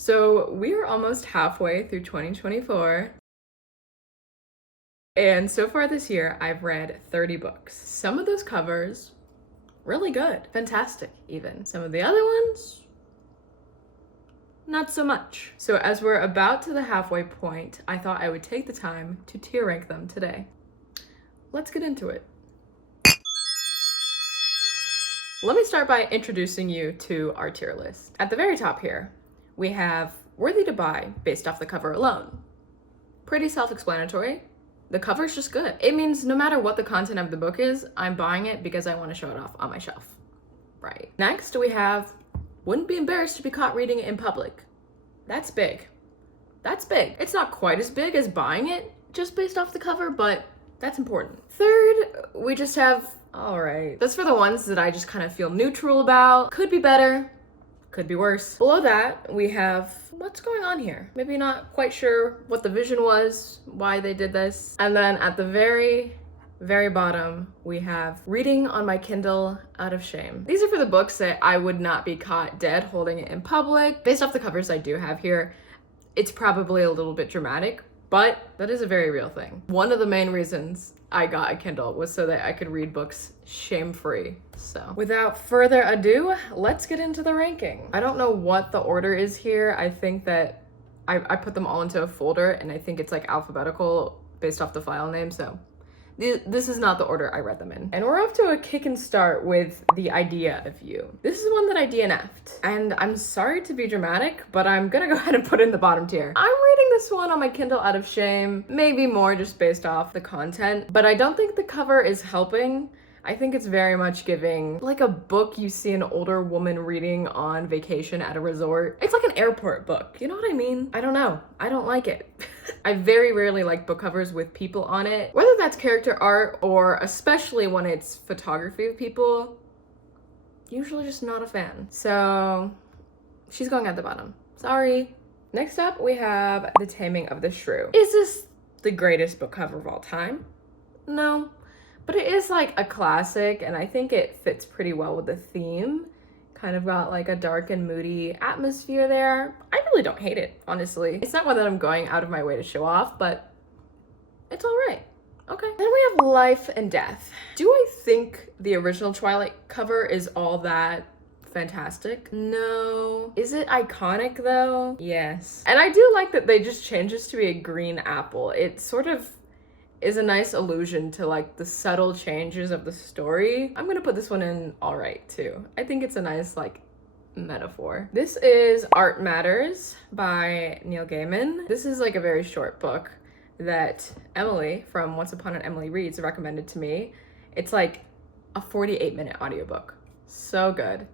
So we are almost halfway through 2024. And so far this year, I've read 30 books. Some of those covers, really good, fantastic even. Some of the other ones, not so much. So as we're about to the halfway point, I thought I would take the time to tier rank them today. Let's get into it. Let me start by introducing you to our tier list. At the very top here, we have Worthy to Buy based off the cover alone. Pretty self-explanatory. The cover's just good. It means no matter what the content of the book is, I'm buying it because I want to show it off on my shelf. Right. Next, we have Wouldn't Be Embarrassed to Be Caught Reading It in Public. That's big. That's big. It's not quite as big as buying it just based off the cover, but that's important. Third, we just have Alright. That's for the ones that I just kind of feel neutral about. Could be better, could be worse. Below that, we have what's going on here. Maybe not quite sure what the vision was, why they did this. And then at the very bottom, we have Reading on My Kindle Out of Shame. These are for the books that I would not be caught dead holding it in public. Based off the covers I do have here, it's probably a little bit dramatic, but that is a very real thing. One of the main reasons I got a Kindle was so that I could read books shame-free. So without further ado, let's get into the ranking. I don't know what the order is here. I think that I put them all into a folder, and I think it's like alphabetical based off the file name, so this is not the order I read them in. And we're off to a kick and start with The Idea of You. This is one that I DNF'd. And I'm sorry to be dramatic, but I'm gonna go ahead and put it in the bottom tier. I'm reading this one on my Kindle out of shame, maybe more just based off the content, but I don't think the cover is helping. I think it's very much giving like a book you see an older woman reading on vacation at a resort. It's like an airport book, you know what I mean? I don't know, I don't like it. I very rarely like book covers with people on it, whether that's character art or especially when it's photography of people, usually just not a fan. So she's going at the bottom, sorry. Next up, we have The Taming of the Shrew. Is this the greatest book cover of all time? No. But it is like a classic, and I think it fits pretty well with the theme. Kind of got like a dark and moody atmosphere there. I really don't hate it, honestly. It's not one that I'm going out of my way to show off, but it's all right. Okay. Then we have Life and Death. Do I think the original Twilight cover is all that fantastic? No. Is it iconic though? Yes. And I do like that they just changed this to be a green apple. It sort of is a nice allusion to like the subtle changes of the story. I'm gonna put this one in all right too. I think it's a nice like metaphor. This is Art Matters by Neil Gaiman. This is like a very short book that Emily from Once Upon an Emily Reads recommended to me. It's like a 48-minute audiobook. So good.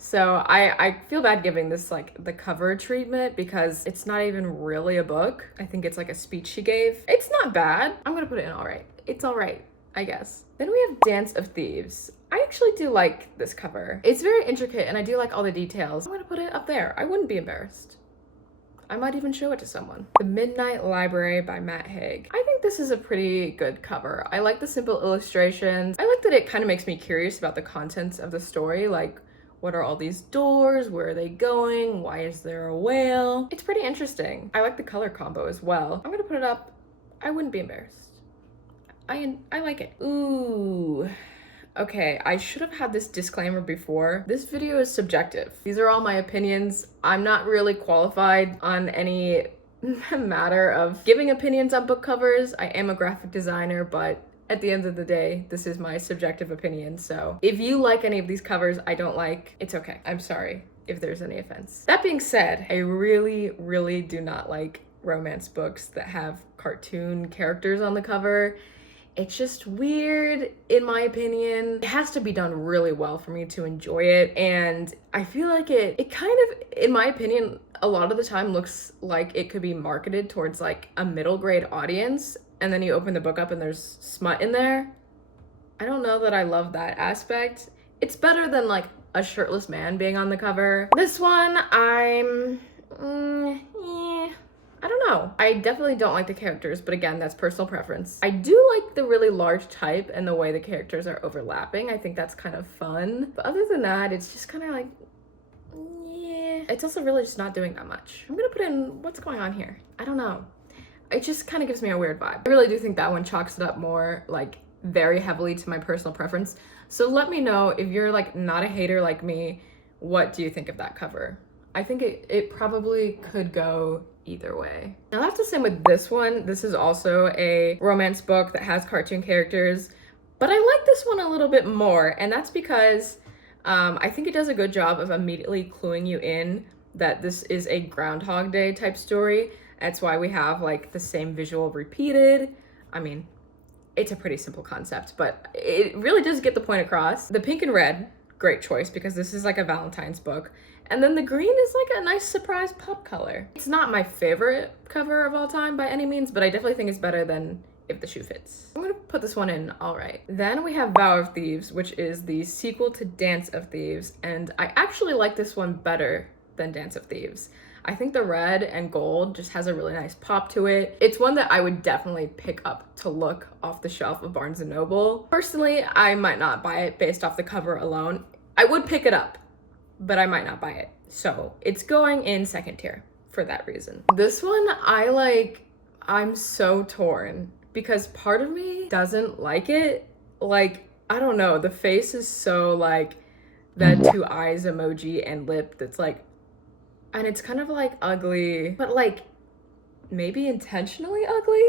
So I feel bad giving this like the cover treatment because it's not even really a book. I think it's like a speech she gave. It's not bad. I'm gonna put it in all right. It's all right, I guess. Then we have Dance of Thieves. I actually do like this cover. It's very intricate and I do like all the details. I'm gonna put it up there. I wouldn't be embarrassed. I might even show it to someone. The Midnight Library by Haig. I think this is a pretty good cover. I like the simple illustrations. I like that it kind of makes me curious about the contents of the story, like what are all these doors? Where are they going? Why is there a whale? It's pretty interesting. I like the color combo as well. I'm gonna put it up. I wouldn't be embarrassed. I like it. Ooh. Okay, I should have had this disclaimer before. This video is subjective. These are all my opinions. I'm not really qualified on any matter of giving opinions on book covers. I am a graphic designer, but at the end of the day, this is my subjective opinion, so if you like any of these covers I don't like, it's okay. I'm sorry if there's any offense. That being said, I really do not like romance books that have cartoon characters on the cover. It's just weird, in my opinion. It has to be done really well for me to enjoy it, and I feel like it kind of, in my opinion, a lot of the time looks like it could be marketed towards like a middle grade audience, and then you open the book up and there's smut in there. I don't know that I love that aspect. It's better than like a shirtless man being on the cover. This one, I don't know. I definitely don't like the characters, but again, that's personal preference. I do like the really large type and the way the characters are overlapping. I think that's kind of fun. But other than that, it's just kind of like, yeah. it's also really just not doing that much. I'm gonna put in what's going on here. I don't know. It just kind of gives me a weird vibe. I really do think that one chalks it up more like very heavily to my personal preference. So let me know if you're like not a hater like me, what do you think of that cover? I think it probably could go either way. Now that's the same with this one. This is also a romance book that has cartoon characters, but I like this one a little bit more, and that's because I think it does a good job of immediately cluing you in that this is a Groundhog Day type story. That's why we have like the same visual repeated. I mean, it's a pretty simple concept, but it really does get the point across. The pink and red, great choice because this is like a Valentine's book. And then the green is like a nice surprise pop color. It's not my favorite cover of all time by any means, but I definitely think it's better than If the Shoe Fits. I'm gonna put this one in all right. Then we have Vow of Thieves, which is the sequel to Dance of Thieves. And I actually like this one better than Dance of Thieves. I think the red and gold just has a really nice pop to it. It's one that I would definitely pick up to look off the shelf of Barnes & Noble. Personally, I might not buy it based off the cover alone. I would pick it up, but I might not buy it. So it's going in second tier for that reason. This one, I'm so torn because part of me doesn't like it. Like, I don't know, the face is so like the two eyes emoji and lip that's like, and it's kind of like ugly, but like maybe intentionally ugly.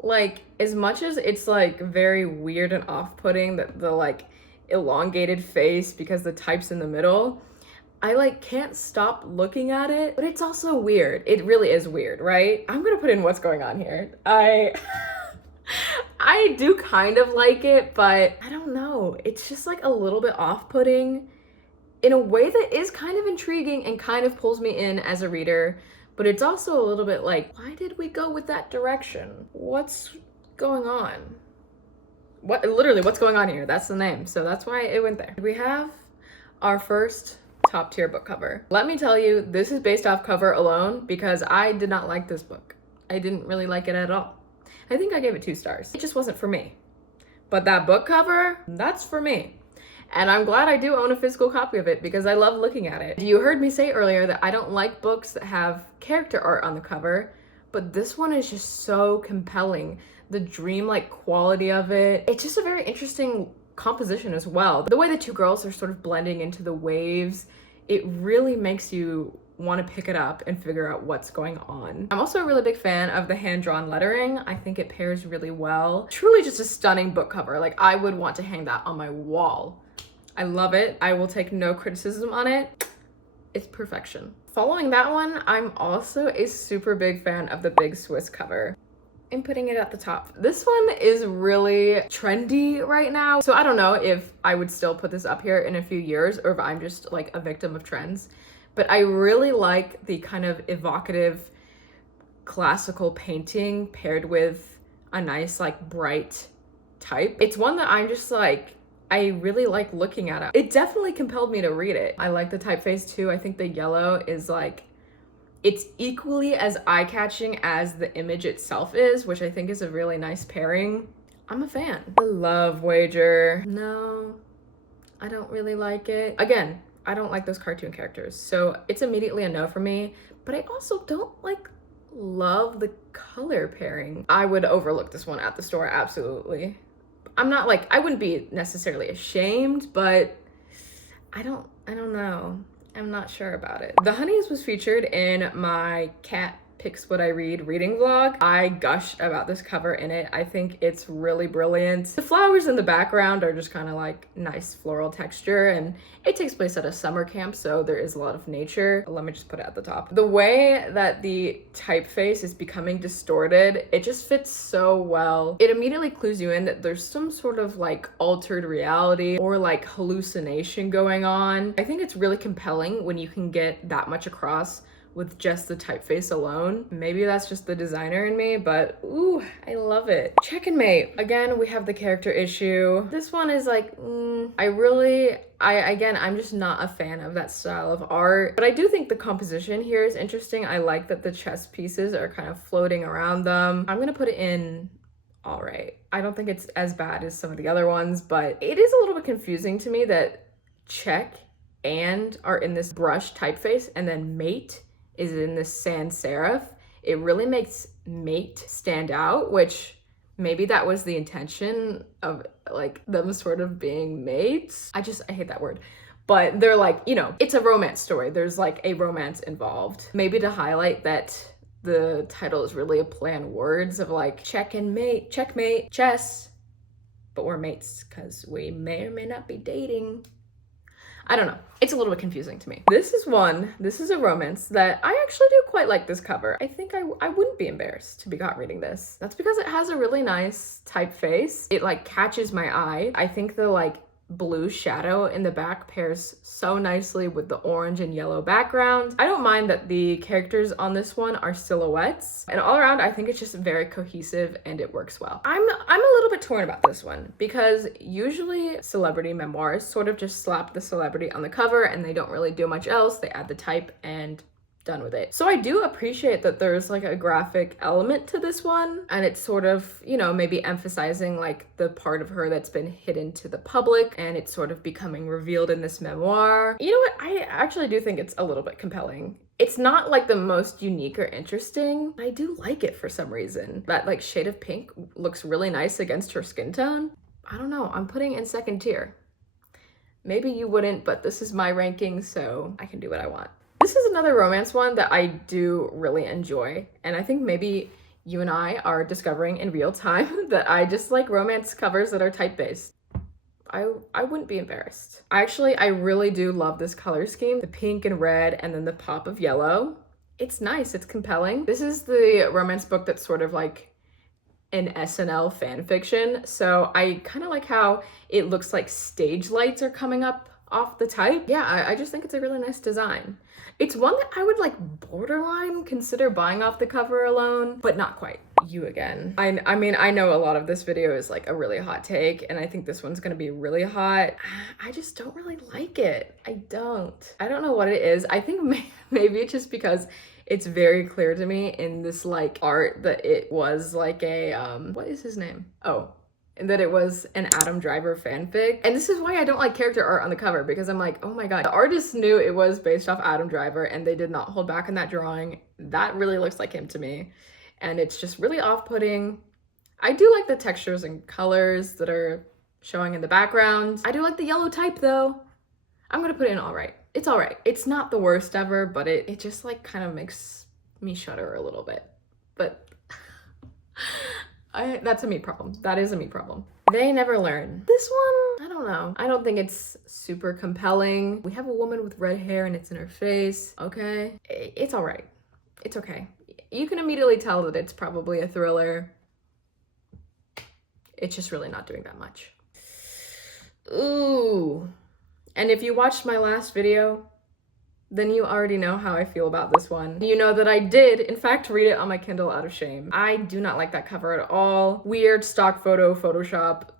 Like as much as it's like very weird and off-putting that the like elongated face because the type's in the middle, I like can't stop looking at it, but it's also weird. It really is weird, right? I'm gonna put in what's going on here. I do kind of like it, but I don't know. It's just like a little bit off-putting in a way that is kind of intriguing and kind of pulls me in as a reader, but it's also a little bit like, why did we go with that direction? What's going on? Literally, what's going on here? That's the name, so that's why it went there. We have our first top tier book cover. Let me tell you, this is based off cover alone because I did not like this book. I didn't really like it at all. I think I gave it 2 stars. It just wasn't for me. But that book cover, that's for me. And I'm glad I do own a physical copy of it because I love looking at it. You heard me say earlier that I don't like books that have character art on the cover, but this one is just so compelling. The dreamlike quality of it. It's just a very interesting composition as well. The way the two girls are sort of blending into the waves, it really makes you want to pick it up and figure out what's going on. I'm also a really big fan of the hand-drawn lettering. I think it pairs really well. Truly just a stunning book cover. Like I would want to hang that on my wall. I love it. I will take no criticism on it. It's perfection. Following that one, I'm also a super big fan of the Big Swiss cover. I'm putting it at the top. This one is really trendy right now. So I don't know if I would still put this up here in a few years or if I'm just like a victim of trends. But I really like the kind of evocative classical painting paired with a nice like bright type. It's one that I'm just like, I really like looking at it. It definitely compelled me to read it. I like the typeface too. I think the yellow is like, it's equally as eye-catching as the image itself is, which I think is a really nice pairing. I'm a fan. The love wager. No, I don't really like it. Again, I don't like those cartoon characters, so it's immediately a no for me, but I also don't like love the color pairing. I would overlook this one at the store, absolutely. I'm not like, I wouldn't be necessarily ashamed, but I don't know. I'm not sure about it. The Honeys was featured in my Cat Picks What I Read reading vlog. I gushed about this cover in it. I think it's really brilliant. The flowers in the background are just kind of like nice floral texture, and it takes place at a summer camp, so there is a lot of nature. Let me just put it at the top. The way that the typeface is becoming distorted, it just fits so well. It immediately clues you in that there's some sort of like altered reality or like hallucination going on. I think it's really compelling when you can get that much across with just the typeface alone. Maybe that's just the designer in me, but ooh, I love it. Check and Mate. Again, we have the character issue. This one is like, I'm just not a fan of that style of art, but I do think the composition here is interesting. I like that the chess pieces are kind of floating around them. I'm gonna put it in all right. I don't think it's as bad as some of the other ones, but it is a little bit confusing to me that check and are in this brush typeface, and then mate is in this sans serif, it really makes mate stand out, which maybe that was the intention of like them sort of being mates. I hate that word. But they're like, you know, it's a romance story. There's like a romance involved. Maybe to highlight that the title is really a play on words of like check and mate, checkmate, chess, but we're mates because we may or may not be dating. I don't know. It's a little bit confusing to me. This is a romance that I actually do quite like this cover. I think I wouldn't be embarrassed to be caught reading this. That's because it has a really nice typeface. It like catches my eye. I think the like blue shadow in the back pairs so nicely with the orange and yellow background. I don't mind that the characters on this one are silhouettes, and all around I think it's just very cohesive and it works well. I'm a little bit torn about this one because usually celebrity memoirs sort of just slap the celebrity on the cover and they don't really do much else. They add the type and done with it. So I do appreciate that there's like a graphic element to this one, and it's sort of, you know, maybe emphasizing like the part of her that's been hidden to the public and it's sort of becoming revealed in this memoir. You know what? I actually do think it's a little bit compelling. It's not like the most unique or interesting. I do like it for some reason. That like shade of pink looks really nice against her skin tone. I don't know, I'm putting it in second tier. Maybe you wouldn't, but this is my ranking, so I can do what I want. This is another romance one that I do really enjoy, and I think maybe you and I are discovering in real time that I just like romance covers that are type-based. I wouldn't be embarrassed. I really do love this color scheme. The pink and red and then the pop of yellow. It's nice, it's compelling. This is the romance book that's sort of like an SNL fan fiction, so I kind of like how it looks like stage lights are coming up off the type. Yeah, I just think it's a really nice design. It's one that I would like borderline consider buying off the cover alone, but not quite. You again. I mean, I know a lot of this video is like a really hot take, and I think this one's gonna be really hot. I just don't really like it. I don't know what it is. I think maybe it's just because it's very clear to me in this like art that it was like a, what is his name? Oh, and that it was an Adam Driver fanfic. And this is why I don't like character art on the cover, because I'm like, oh my god, the artist knew it was based off Adam Driver and they did not hold back on that drawing. That really looks like him to me. And it's just really off-putting. I do like the textures and colors that are showing in the background. I do like the yellow type though. I'm gonna put it in all right. It's all right. It's not the worst ever, but it just like kind of makes me shudder a little bit. But that's a me problem. That is a me problem. They Never Learn. This one, I don't know. I don't think it's super compelling. We have a woman with red hair and it's in her face. Okay. It's all right. It's okay. You can immediately tell that it's probably a thriller. It's just really not doing that much. Ooh. And if you watched my last video, then you already know how I feel about this one. You know that I did, in fact, read it on my Kindle out of shame. I do not like that cover at all. Weird stock photo, Photoshop.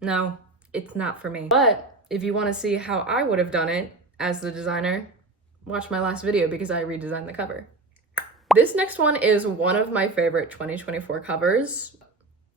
No, it's not for me. But if you want to see how I would have done it as the designer, watch my last video because I redesigned the cover. This next one is one of my favorite 2024 covers.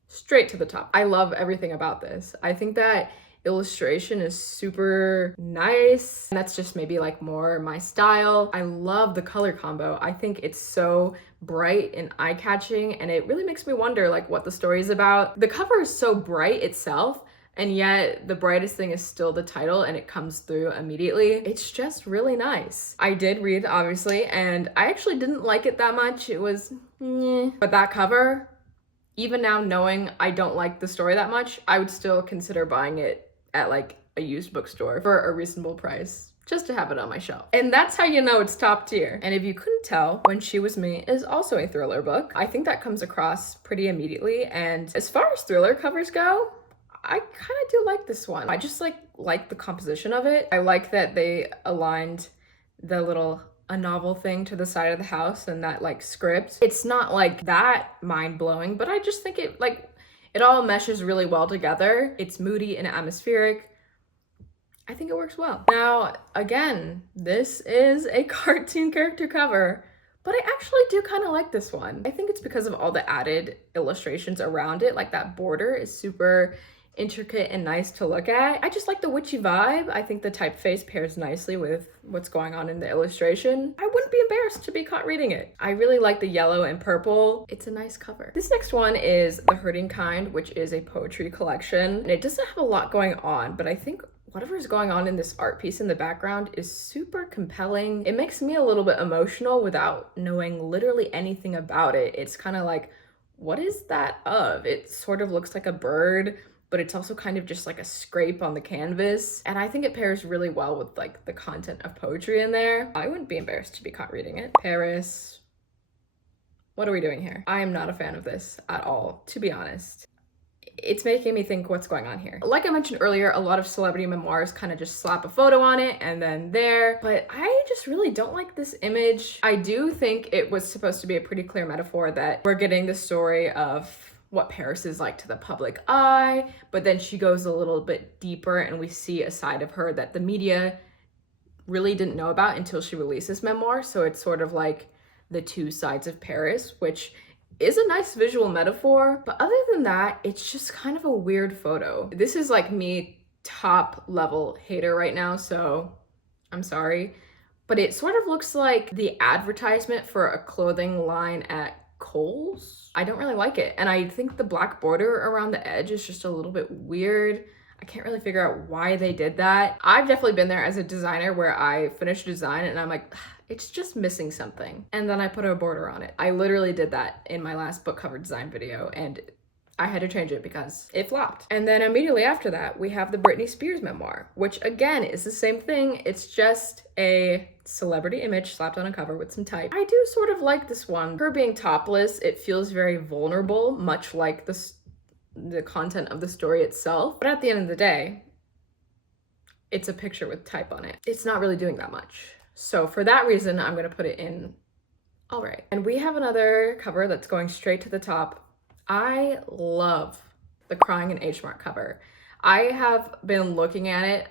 Straight to the top. I love everything about this. I think that illustration is super nice, and that's just maybe like more my style. I love the color combo. I think it's so bright and eye-catching, and it really makes me wonder like what the story is about. The cover is so bright itself, and yet the brightest thing is still the title and it comes through immediately. It's just really nice. I did read, obviously, and I actually didn't like it that much. It was meh. But that cover, even now knowing I don't like the story that much, I would still consider buying it at like a used bookstore for a reasonable price, just to have it on my shelf. And that's how you know it's top tier. And if you couldn't tell, When She Was Me is also a thriller book. I think that comes across pretty immediately. And as far as thriller covers go, I kind of do like this one. I just like the composition of it. I like that they aligned the little a novel thing to the side of the house and that like script. It's not like that mind-blowing, but I just think it all meshes really well together. It's moody and atmospheric. I think it works well. Now, again, this is a cartoon character cover, but I actually do kind of like this one. I think it's because of all the added illustrations around it. Like that border is super intricate and nice to look at. I just like the witchy vibe. I think the typeface pairs nicely with what's going on in the illustration. I wouldn't be embarrassed to be caught reading it. I really like the yellow and purple. It's a nice cover. This next one is The Hurting Kind, which is a poetry collection. And it doesn't have a lot going on, but I think whatever is going on in this art piece in the background is super compelling. It makes me a little bit emotional without knowing literally anything about it. It's kind of like, what is that of? It sort of looks like a bird, but it's also kind of just like a scrape on the canvas. And I think it pairs really well with like the content of poetry in there. I wouldn't be embarrassed to be caught reading it. Paris. What are we doing here? I am not a fan of this at all, to be honest. It's making me think what's going on here. Like I mentioned earlier, a lot of celebrity memoirs kind of just slap a photo on it and then there, but I just really don't like this image. I do think it was supposed to be a pretty clear metaphor that we're getting the story of what Paris is like to the public eye, but then she goes a little bit deeper and we see a side of her that the media really didn't know about until she released this memoir. So it's sort of like the two sides of Paris, which is a nice visual metaphor, but other than that, it's just kind of a weird photo. This is like me top level hater right now, so I'm sorry, but it sort of looks like the advertisement for a clothing line at Kohl's. I don't really like it, and I think the black border around the edge is just a little bit weird. I can't really figure out why they did that. I've definitely been there as a designer where I finish a design and I'm like, it's just missing something. And then I put a border on it. I literally did that in my last book cover design video and I had to change it because it flopped. And then immediately after that, we have the Britney Spears memoir, which again is the same thing. It's just a celebrity image slapped on a cover with some type. I do sort of like this one. Her being topless, it feels very vulnerable, much like the content of the story itself. But at the end of the day, it's a picture with type on it. It's not really doing that much. So for that reason, I'm gonna put it in all right. And we have another cover that's going straight to the top. I love the Crying in H Mart cover. I have been looking at it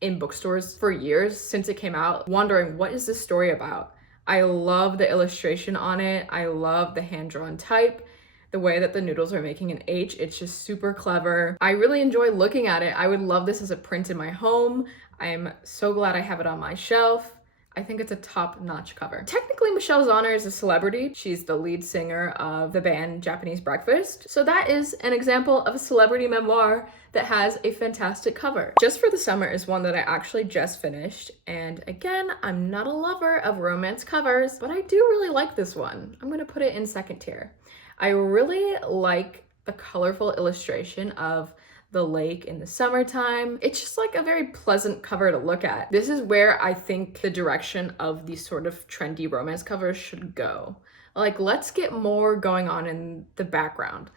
in bookstores for years since it came out, wondering what is this story about? I love the illustration on it. I love the hand-drawn type. The way that the noodles are making an H, it's just super clever. I really enjoy looking at it. I would love this as a print in my home. I'm so glad I have it on my shelf. I think it's a top-notch cover. Technically, Michelle Zauner is a celebrity. She's the lead singer of the band Japanese Breakfast. So that is an example of a celebrity memoir that has a fantastic cover. Just for the Summer is one that I actually just finished. And again, I'm not a lover of romance covers, but I do really like this one. I'm gonna put it in second tier. I really like the colorful illustration of the lake in the summertime. It's just like a very pleasant cover to look at. This is where I think the direction of these sort of trendy romance covers should go. Like, let's get more going on in the background.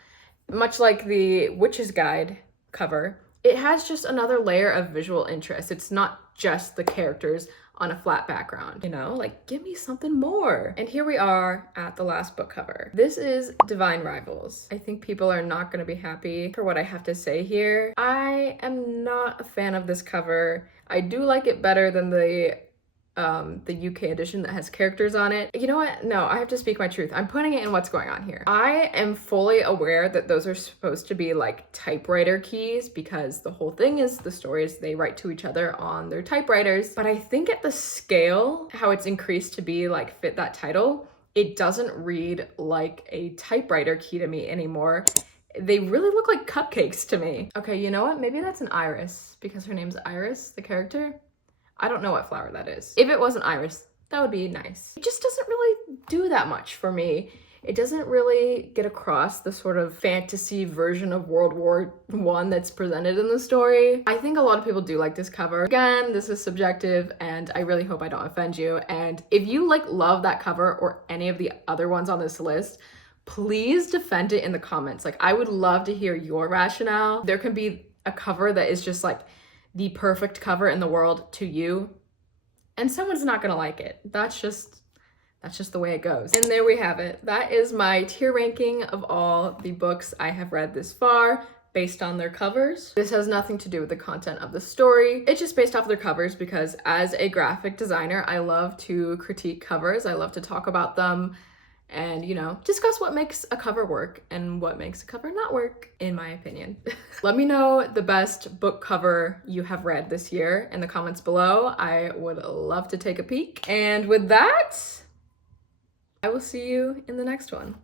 Much like the Witch's Guide cover, it has just another layer of visual interest. It's not just the characters on a flat background, you know? Like, give me something more. And here we are at the last book cover. This is Divine Rivals. I think people are not gonna be happy for what I have to say here. I am not a fan of this cover. I do like it better than the UK edition that has characters on it. You know what? No, I have to speak my truth. I'm putting it in what's going on here. I am fully aware that those are supposed to be like typewriter keys because the whole thing is the stories they write to each other on their typewriters. But I think at the scale, how it's increased to be like fit that title, it doesn't read like a typewriter key to me anymore. They really look like cupcakes to me. Okay, you know what? Maybe that's an iris because her name's Iris, the character. I don't know what flower that is. If it was an iris, that would be nice. It just doesn't really do that much for me. It doesn't really get across the sort of fantasy version of World War I that's presented in the story. I think a lot of people do like this cover. Again, this is subjective and I really hope I don't offend you. And if you like love that cover or any of the other ones on this list, please defend it in the comments. Like, I would love to hear your rationale. There can be a cover that is just like the perfect cover in the world to you, and someone's not gonna like it. That's just the way it goes. And there we have it. That is my tier ranking of all the books I have read this far based on their covers. This has nothing to do with the content of the story. It's just based off their covers because as a graphic designer, I love to critique covers. I love to talk about them and, you know, discuss what makes a cover work and what makes a cover not work, in my opinion. Let me know the best book cover you have read this year in the comments below. I would love to take a peek. And with that, I will see you in the next one.